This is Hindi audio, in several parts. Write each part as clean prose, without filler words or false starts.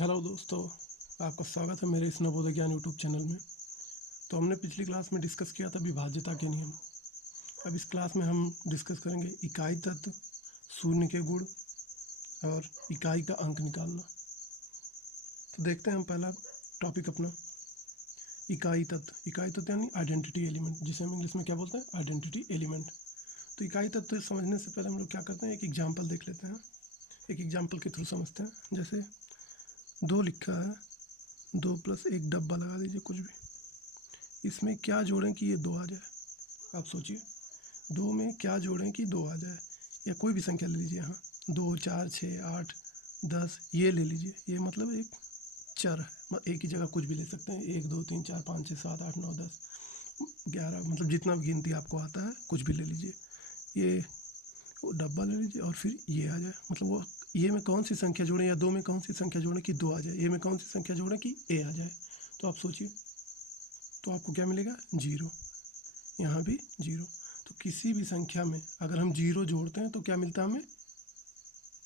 हेलो दोस्तों, आपका स्वागत है मेरे इस नवोदय ज्ञान यूट्यूब चैनल में। तो हमने पिछली क्लास में डिस्कस किया था विभाज्यता के नियम। अब इस क्लास में हम डिस्कस करेंगे इकाई तत्व, शून्य के गुण और इकाई का अंक निकालना। तो देखते हैं हम पहला टॉपिक अपना इकाई तत्व। इकाई तत्व यानी आइडेंटिटी एलिमेंट, जिसे हम इंग्लिश में क्या बोलते हैं, आइडेंटिटी एलिमेंट। तो इकाई तत्व समझने से पहले हम लोग क्या करते हैं, एक एग्जाम्पल देख लेते हैं। एक एग्जाम्पल के थ्रू समझते हैं। जैसे 2 लिखा है, 2 + 1 डब्बा लगा दीजिए कुछ भी। इसमें क्या जोड़ें कि ये 2 आ जाए। आप सोचिए 2 में क्या जोड़ें कि 2 आ जाए। या कोई भी संख्या ले लीजिए, यहाँ 2, 4, 6, 8, 10 ये ले लीजिए। ये मतलब एक चर है, एक ही जगह कुछ भी ले सकते हैं। 1, 2, 3, 4, 5, 6, 7, 8, 9, 10, 11, मतलब जितना भी गिनती आपको आता है कुछ भी ले लीजिए। ये वो डब्बा ले लीजिए और फिर ये आ जाए। मतलब वो ये में कौन सी संख्या जोड़ें या 2 में कौन सी संख्या जोड़ें कि 2 आ जाए। ये में कौन सी संख्या जोड़ें कि ए आ जाए। तो आप सोचिए, तो आपको क्या मिलेगा, 0। यहाँ भी 0। तो किसी भी संख्या में अगर हम 0 जोड़ते हैं तो क्या मिलता है हमें,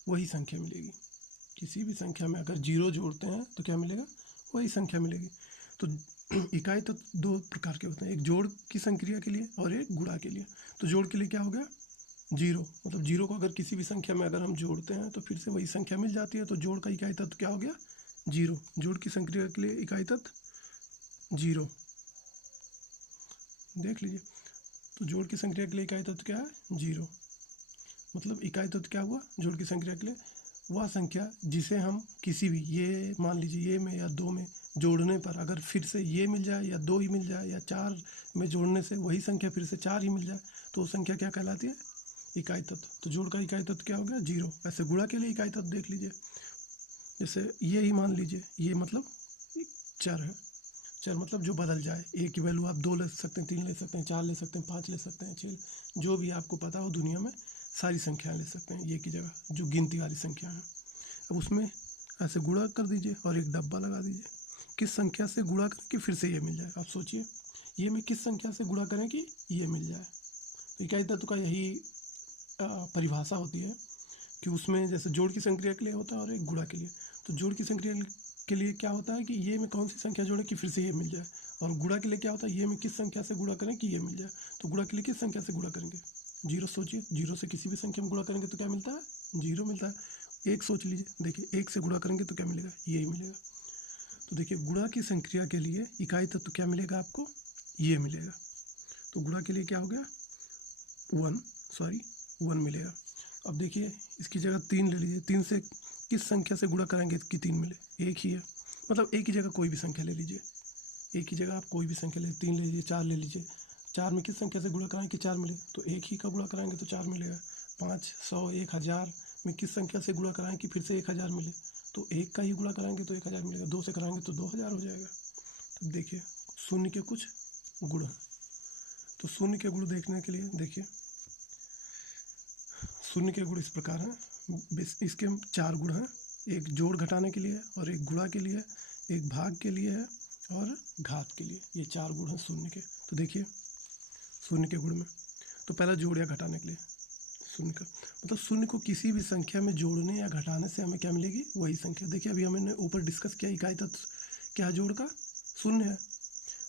वही संख्या मिलेगी। किसी भी संख्या में अगर 0 जोड़ते हैं तो क्या मिलेगा, वही संख्या मिलेगी। तो इकाई तो 2 प्रकार के होते हैं, एक जोड़ की संक्रिया के लिए और एक गुणा के लिए। तो जोड़ के लिए क्या हो गया, 0, मतलब 0 को अगर किसी भी संख्या में अगर हम जोड़ते हैं तो फिर से वही संख्या मिल जाती है। तो जोड़ का इकाई तत्व क्या हो गया, 0। जोड़ की संक्रिया के लिए इकाई तत्व 0, देख लीजिए। तो जोड़ की संक्रिया के लिए इकाई तत्व क्या है, 0। मतलब इकाई तत्व क्या हुआ, जोड़ की संक्रिया के लिए वह संख्या जिसे हम किसी भी, ये मान लीजिए ये में या 2 में जोड़ने पर अगर फिर से ये मिल जाए या 2 ही मिल जाए, या 4 में जोड़ने से वही संख्या फिर से 4 ही मिल जाए, तो वो संख्या क्या कहलाती है, इकाई तत्व। तो जोड़ का इकाई तत्व क्या हो गया, 0। ऐसे गुणा के लिए इकाई तत्व देख लीजिए। जैसे ये ही मान लीजिए, ये मतलब चर है। चर मतलब जो बदल जाए। ए की वैल्यू आप 2 ले सकते हैं, 3 ले सकते हैं, 4 ले सकते हैं, 5 ले सकते हैं, 6, जो भी आपको पता हो दुनिया में सारी संख्याएं ले सकते हैं ये की जगह, जो गिनती वाली संख्या है। अब उसमें ऐसे गुणा कर दीजिए और एक डब्बा लगा दीजिए। किस संख्या से गुणा करें कि फिर से ये मिल जाए। आप सोचिए, ये में किस संख्या से गुणा करें कि ये मिल जाए। तो इकाई तत्व का यही परिभाषा होती है कि उसमें जैसे जोड़ की संक्रिया के लिए होता है और एक गुणा के लिए। तो जोड़ की संक्रिया के लिए क्या होता है कि ये में कौन सी संख्या जोड़ें कि फिर से ये मिल जाए, और गुणा के लिए क्या होता है, ये में किस संख्या से गुणा करें कि ये मिल जाए। तो गुणा के लिए किस संख्या से गुणा करेंगे, 0। सोचिए 0 से किसी भी संख्या में गुणा करेंगे तो क्या मिलता है, 0 मिलता है। 1 सोच लीजिए, देखिए 1 से गुणा करेंगे तो क्या मिलेगा, यही मिलेगा। तो देखिए गुणा की संक्रिया के लिए इकाई तत्व क्या मिलेगा आपको, ये मिलेगा। तो गुणा के लिए क्या हो गया, 1 मिलेगा। अब देखिए इसकी जगह 3 ले लीजिए। 3 से किस संख्या से गुणा कराएंगे कि 3 मिले, एक ही है। मतलब एक ही जगह कोई भी संख्या ले लीजिए, एक ही जगह आप कोई भी संख्या ले, 3 ले लीजिए, 4 ले लीजिए। 4 में किस संख्या से गुणा कराएं कि 4 मिले, तो एक ही का गुणा कराएंगे तो 4 मिलेगा। 5, 100, 1000 में किस संख्या से गुणा कराएं कि फिर से 1000 मिले, तो एक का ही गुणा कराएंगे तो 1000 मिलेगा। 2 से कराएंगे तो 2000 हो जाएगा। तो देखिए शून्य के कुछ गुण हैं। तो शून्य के गुण देखने के लिए देखिए, शून्य के गुण इस प्रकार हैं। इसके 4 गुण हैं, एक जोड़ घटाने के लिए और एक गुणा के लिए, एक भाग के लिए है और घात के लिए। ये 4 गुण हैं शून्य के। तो देखिए शून्य के गुण में तो पहला जोड़ या घटाने के लिए शून्य का मतलब शून्य को किसी भी संख्या में जोड़ने या घटाने से हमें क्या मिलेगी, वही संख्या। देखिए अभी हमने ऊपर डिस्कस किया इकाई तत्व क्या जोड़ का, शून्य है।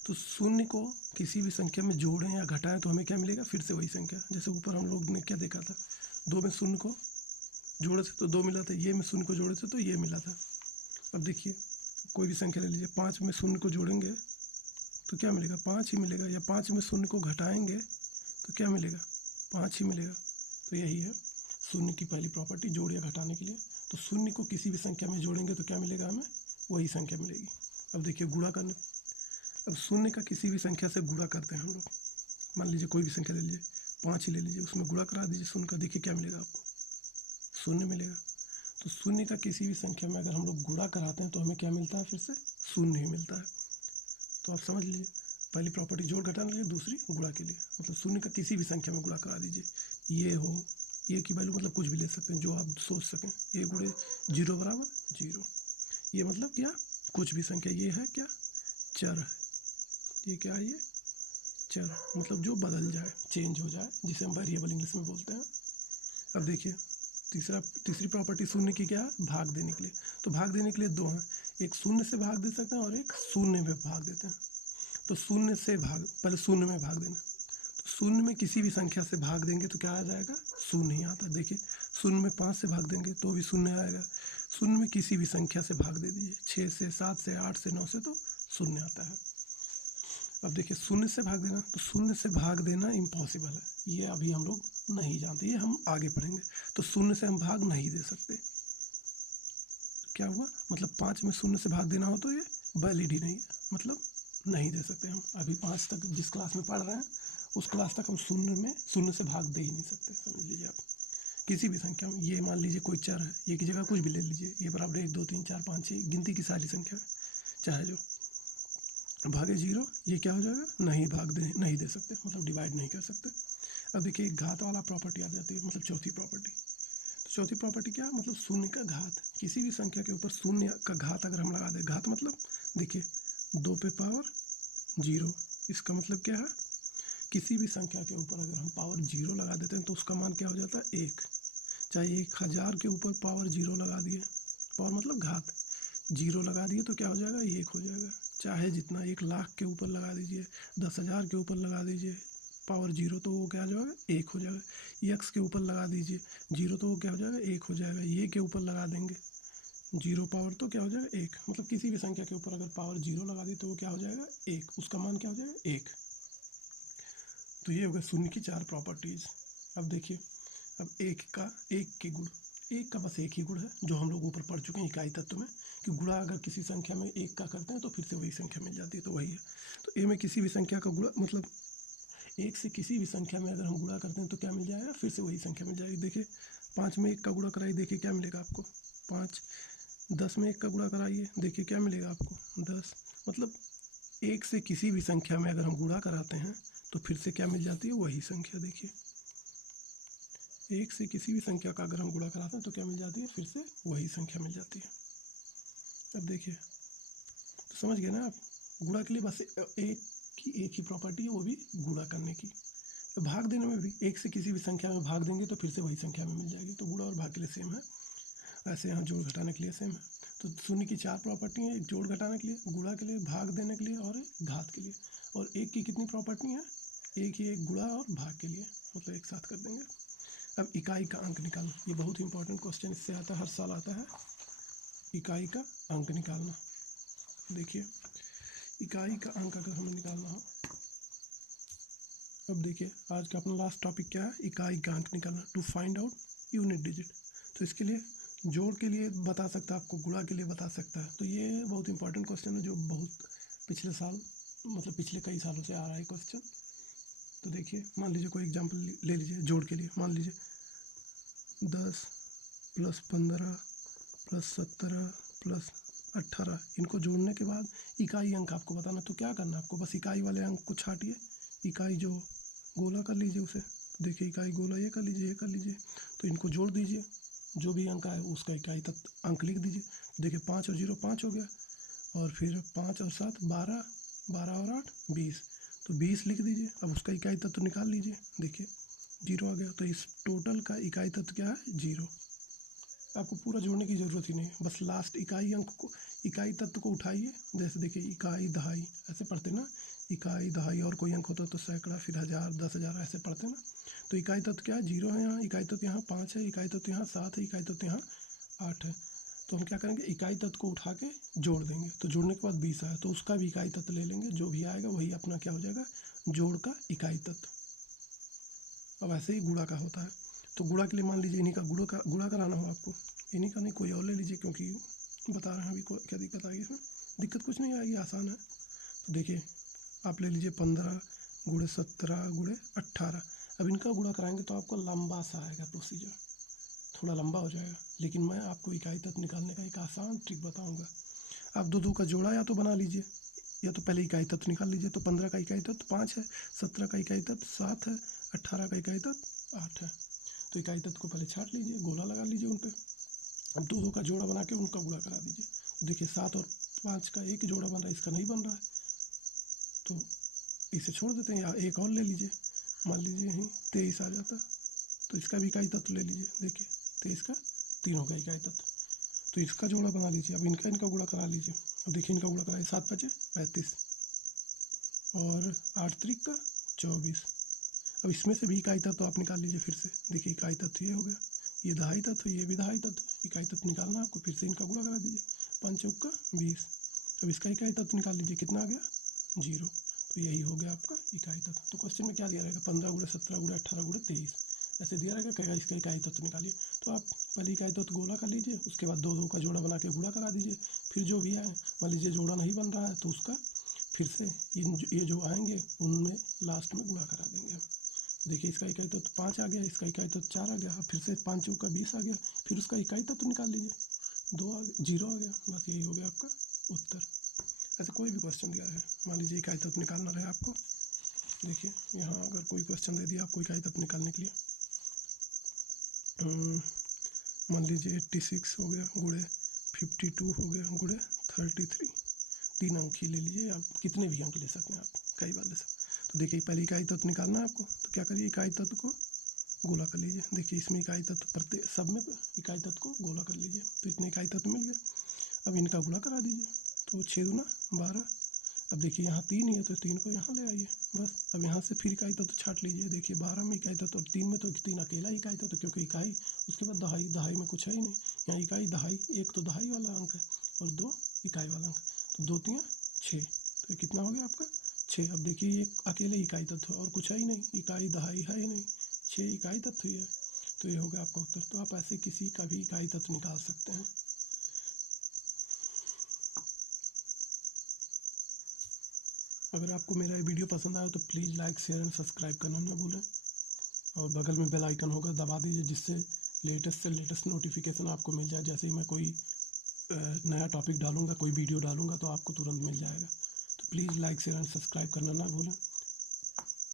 तो शून्य को किसी भी संख्या में जोड़ें या घटाएं तो हमें क्या मिलेगा, फिर से वही संख्या। जैसे ऊपर हम लोग ने क्या देखा था, 2 में शून्य को जोड़े थे तो 2 मिला था, ये में शून्य को जोड़े थे तो ये मिला था। अब देखिए कोई भी संख्या ले लीजिए, 5 में शून्य को जोड़ेंगे तो क्या मिलेगा, 5 ही मिलेगा। या 5 में शून्य को घटाएंगे तो क्या मिलेगा, 5 ही मिलेगा। तो यही है शून्य की पहली प्रॉपर्टी, जोड़ या घटाने के लिए। तो शून्य को किसी भी संख्या में जोड़ेंगे तो क्या मिलेगा, हमें वही संख्या मिलेगी। अब देखिए गुणा करने, अब शून्य का किसी भी संख्या से गुणा करते हैं हम लोग। मान लीजिए कोई भी संख्या ले लीजिए, 5 ही ले लीजिए, उसमें गुणा करा दीजिए शून्य का, देखिए क्या मिलेगा आपको, शून्य मिलेगा। तो शून्य का किसी भी संख्या में अगर हम लोग गुणा कराते हैं तो हमें क्या मिलता है, फिर से शून्य ही मिलता है। तो आप समझ लीजिए, पहली प्रॉपर्टी जोड़ घटाने के लिए, दूसरी गुणा के लिए। मतलब शून्य का किसी भी संख्या में गुणा करा दीजिए। ये हो, ये की वैल्यू मतलब कुछ भी ले सकते हैं जो आप सोच सकें। ए गुणे 0 बराबर 0। ये मतलब क्या, कुछ भी संख्या। ये है क्या, चर है। ये क्या है, ये चर, मतलब जो बदल जाए, चेंज हो जाए, जिसे हम वेरिएबल इंग्लिश में बोलते हैं। अब देखिए तीसरी प्रॉपर्टी शून्य की क्या है, भाग देने के लिए। तो भाग देने के लिए दो हैं, एक शून्य से भाग दे सकते हैं और एक शून्य में भाग देते हैं। तो शून्य से भाग, पहले शून्य में भाग देना। तो शून्य में किसी भी संख्या से भाग देंगे तो क्या आ जाएगा, शून्य ही आता है। देखिए शून्य में 5 से भाग देंगे तो भी शून्य आएगा। शून्य में किसी भी संख्या से भाग दे दीजिए, 6 से, 7 से, 8 से, 9 से, तो शून्य आता है। अब देखिए शून्य से भाग देना, तो शून्य से भाग देना इम्पॉसिबल है, ये अभी हम लोग नहीं जानते, ये हम आगे पढ़ेंगे। तो शून्य से हम भाग नहीं दे सकते। क्या हुआ, मतलब 5 में शून्य से भाग देना हो तो ये वैलिड ही नहीं है, मतलब नहीं दे सकते हम। अभी 5 तक जिस क्लास में पढ़ रहे हैं उस क्लास तक हम शून्य से भाग दे ही नहीं सकते, समझ लीजिए आप। किसी भी संख्या में, ये मान लीजिए कोई चर है, ये की जगह कुछ भी ले लीजिए, ये बराबर 1 2 3 4 5 6 गिनती की सारी संख्या है, चाहे जो भागे 0, ये क्या हो जाएगा, नहीं दे सकते, मतलब डिवाइड नहीं कर सकते। अब देखिए घात वाला प्रॉपर्टी आ जाती है, मतलब चौथी प्रॉपर्टी। तो चौथी प्रॉपर्टी क्या है, मतलब शून्य का घात। किसी भी संख्या के ऊपर शून्य का घात अगर हम लगा दें, घात मतलब देखिए 2 पे पावर 0, इसका मतलब क्या है, किसी भी संख्या के ऊपर अगर हम पावर 0 लगा देते हैं तो उसका मान क्या हो जाता है, 1। चाहे 1000 के ऊपर पावर 0 लगा दिए, पावर मतलब घात 0 लगा दिए तो क्या हो जाएगा, 1 हो जाएगा। चाहे जितना 1,00,000 के ऊपर लगा दीजिए, 10,000 के ऊपर लगा दीजिए पावर 0, तो वो क्या हो जाएगा, 1 हो जाएगा। x के ऊपर लगा दीजिए 0, तो वो क्या हो जाएगा, 1 हो जाएगा। ये के ऊपर लगा देंगे 0 पावर, तो क्या हो जाएगा, 1। मतलब किसी भी संख्या के ऊपर अगर पावर 0 लगा दी तो वो क्या हो जाएगा, 1, उसका मान क्या हो जाएगा, 1। तो ये हो गया शून्य की 4 प्रॉपर्टीज। अब देखिए, अब एक के गुण, एक का बस एक ही गुण है जो हम लोग ऊपर पढ़ चुके हैं इकाई तत्व में, कि गुणा अगर किसी संख्या में 1 का करते हैं तो फिर से वही संख्या मिल जाती है, तो वही है। तो ए में किसी भी संख्या का गुणा, मतलब 1 से किसी भी संख्या में अगर हम गुणा करते हैं तो क्या मिल जाएगा, फिर से वही संख्या मिल जाएगी। देखिए 5 में 1 का गुणा कराइए, देखिए क्या मिलेगा आपको, 5। 10 में 1 का गुणा कराइए, देखिए क्या मिलेगा आपको, 10। मतलब 1 से किसी भी संख्या में अगर हम गुणा कराते हैं तो फिर से क्या मिल जाती है, वही संख्या। देखिए 1 से किसी भी संख्या का अगर हम गुणा कराते हैं तो क्या मिल जाती है, फिर से वही संख्या मिल जाती है। अब देखिए, तो समझ गए ना आप, गुणा के लिए बस एक ही प्रॉपर्टी है, वो भी गुणा करने की। भाग देने में भी 1 से किसी भी संख्या में भाग देंगे तो फिर से वही संख्या में मिल जाएगी, तो गुणा और भाग के लिए सेम है। ऐसे यहाँ जोड़ घटाने के लिए सेम है। तो शून्य की 4 प्रॉपर्टी है, एक जोड़ घटाने के लिए, गुणा के लिए, भाग देने के लिए और एक घात के लिए। और एक की कितनी प्रॉपर्टी है, एक ही, एक गुणा और भाग के लिए, मतलब एक साथ कर देंगे। अब इकाई का अंक निकालना, ये बहुत ही इंपॉर्टेंट क्वेश्चन इससे आता है, हर साल आता है, इकाई का अंक निकालना। देखिए इकाई का अंक अगर हमें निकालना हो, अब देखिए आज का अपना लास्ट टॉपिक क्या है, इकाई का अंक निकालना, to find out unit digit. तो इसके लिए जोड़ के लिए बता सकता है आपको, गुणा के लिए बता सकता है। तो ये बहुत इंपॉर्टेंट क्वेश्चन है जो बहुत पिछले साल, मतलब पिछले कई सालों से आ रहा है क्वेश्चन। तो देखिए मान लीजिए कोई एग्जांपल ले लीजिए जोड़ के लिए, मान लीजिए 10 + 15 + 17 + 18, इनको जोड़ने के बाद इकाई अंक आपको बताना। तो क्या करना है आपको, बस इकाई वाले अंक को छाटिए, इकाई जो गोला कर लीजिए उसे, देखिए इकाई गोला ये कर लीजिए, ये कर लीजिए, तो इनको जोड़ दीजिए, जो भी अंक आए उसका इकाई तत्व अंक लिख दीजिए। देखिए 5 और 0 5 हो गया, और फिर 5 और 7 12, 12 और 8 20, तो 20 लिख दीजिए। अब उसका इकाई तत्व निकाल लीजिए, देखिए 0 आ गया। तो इस टोटल का इकाई तत्व क्या है, 0। आपको पूरा जोड़ने की ज़रूरत ही नहीं है, बस लास्ट इकाई अंक को, इकाई तत्व को उठाइए। जैसे देखिए इकाई दहाई ऐसे पढ़ते ना, इकाई दहाई, और कोई अंक होता तो सैकड़ा, फिर 1000 10,000 ऐसे पढ़ते ना। तो इकाई तत्व क्या है, 0 है यहाँ, इकाई तत्व यहाँ 5 है, इकाई तत्व यहाँ 7 है, इकाई तत्व यहाँ 8 है। तो हम क्या करेंगे, इकाई तत्व को उठा के जोड़ देंगे, तो जोड़ने के बाद 20 आया तो उसका भी इकाई तत्व ले लेंगे, जो भी आएगा वही अपना क्या हो जाएगा, जोड़ का इकाई तत्व। अब ऐसे ही गुणा का होता है। तो गुणा के लिए मान लीजिए इन्हीं का गुणा कराना हो आपको, इन्हीं का नहीं कोई और ले लीजिए, क्योंकि बता रहे हैं अभी क्या दिक्कत आएगी इसमें, दिक्कत कुछ नहीं आएगी, आसान है। तो देखिए आप ले लीजिए 15 × 17 × 18। अब इनका गुणा कराएंगे तो आपको लंबा सा आएगा प्रोसीजर, थोड़ा लंबा हो जाएगा, लेकिन मैं आपको इकाई तत्व निकालने का एक आसान ट्रिक बताऊंगा। आप दो का जोड़ा या तो बना लीजिए, या तो पहले इकाई तत्व निकाल लीजिए। तो 15 का इकाई तत्व 5 है, 17 का इकाई तत्व 7 है, 18 का इकाई तत्व 8 है। तो इकाई तत्व को पहले छाट लीजिए, गोला लगा लीजिए उन पर। अब दो का जोड़ा बना के उनका गुणा करा दीजिए। तो देखिए 7 और 5 का एक जोड़ा बन रहा है, इसका नहीं बन रहा है, तो इसे छोड़ देते हैं, या एक और ले लीजिए, मान लीजिए यहीं 23 आ जाता, तो इसका भी इकाई तत्व ले लीजिए। देखिए 23 का 3 हो गया इकाई तत्व। तो इसका जोड़ा बना लीजिए। अब इनका गुणा करा लीजिए। अब देखिए इनका गुणा कराइए, 7 5 35 और 8 3 का 24। अब इसमें से भी इकाई तत्व आप निकाल लीजिए फिर से। देखिए इकाई तत्व ये हो गया, ये दहाई तत्व, ये भी दहाई तत्व। इकाई तत्व निकालना आपको, फिर से इनका गुणा करा दीजिए। 5 चौक का 20। अब इसका इकाई तत्व निकाल लीजिए, कितना आ गया 0। तो यही हो गया आपका इकाई तत्व। तो क्वेश्चन में क्या दिया रहेगा, 15 गुणे 17 गुणे 18 गुणे 23 ऐसे दिया रहेगा। कहेगा इसका इकाई तत्व निकालिए। तो आप पहले इकाई तत्व गोला कर लीजिए, उसके बाद 2 2 का जोड़ा बना के गुणा करा दीजिए। फिर जो भी आए, मान लीजिए जोड़ा नहीं बन रहा है तो उसका फिर से ये जो आएंगे उनमें लास्ट में गुणा करा देंगे हम। देखिए इसका इकाई तत्व 5 आ गया, इसका इकाई तत्व 4 आ गया। फिर से 5 चौक का 20 आ गया। फिर उसका इकाई तत्व निकाल लीजिए, 0 आ गया। बस यही हो गया आपका उत्तर। ऐसे कोई भी क्वेश्चन दिया है, मान लीजिए इकाई तत्व निकालना रहे आपको। देखिए यहाँ अगर कोई क्वेश्चन दे दिया आपको इकाई तत्व निकालने के लिए, मान लीजिए 86 हो गया गुणे 52 हो गया गुणे 33। 3 अंक ही ले लीजिए, आप कितने भी अंक ले सकते हैं, आप कई बार ले सकते हैं। तो देखिए पहले इकाई तत्व निकालना है आपको, तो क्या करिए इकाई तत्व को गोला कर लीजिए। देखिए इसमें इकाई तत्व प्रत्येक सब में इकाई तत्व को गोला कर लीजिए, तो इतने इकाई तत्व मिल गया। अब इनका गुणा करा दीजिए, तो 6 दूना 12। अब देखिए यहाँ 3 ही है तो 3 को यहाँ ले आइए बस। अब यहाँ से फिर इकाई तत्व छाट लीजिए। देखिए 12 में इकाई तत्व और 3 में तो 3 अकेला इकाई तत्व, क्योंकि इकाई उसके बाद दहाई, दहाई में कुछ है ही नहीं। यहाँ इकाई दहाई, एक तो दहाई वाला अंक है और 2 इकाई वाला अंक, तो 2 3 6। तो ये कितना हो गया आपका 6। अब देखिए ये अकेले इकाई तत्व और कुछ है ही नहीं, इकाई दहाई है ही नहीं, 6 इकाई तत्व ही है। तो ये हो गया आपका उत्तर। तो आप ऐसे किसी का भी इकाई तत्व निकाल सकते हैं। अगर आपको मेरा ये वीडियो पसंद आया तो please like share and subscribe करना ना भूलें, और बगल में बेल आइकन होगा दबा दीजिए, जिससे लेटेस्ट से लेटेस्ट नोटिफिकेशन आपको मिल जाए। जैसे ही मैं कोई नया टॉपिक डालूंगा, कोई वीडियो डालूंगा तो आपको तुरंत मिल जाएगा। तो please like share and subscribe करना ना भूलें।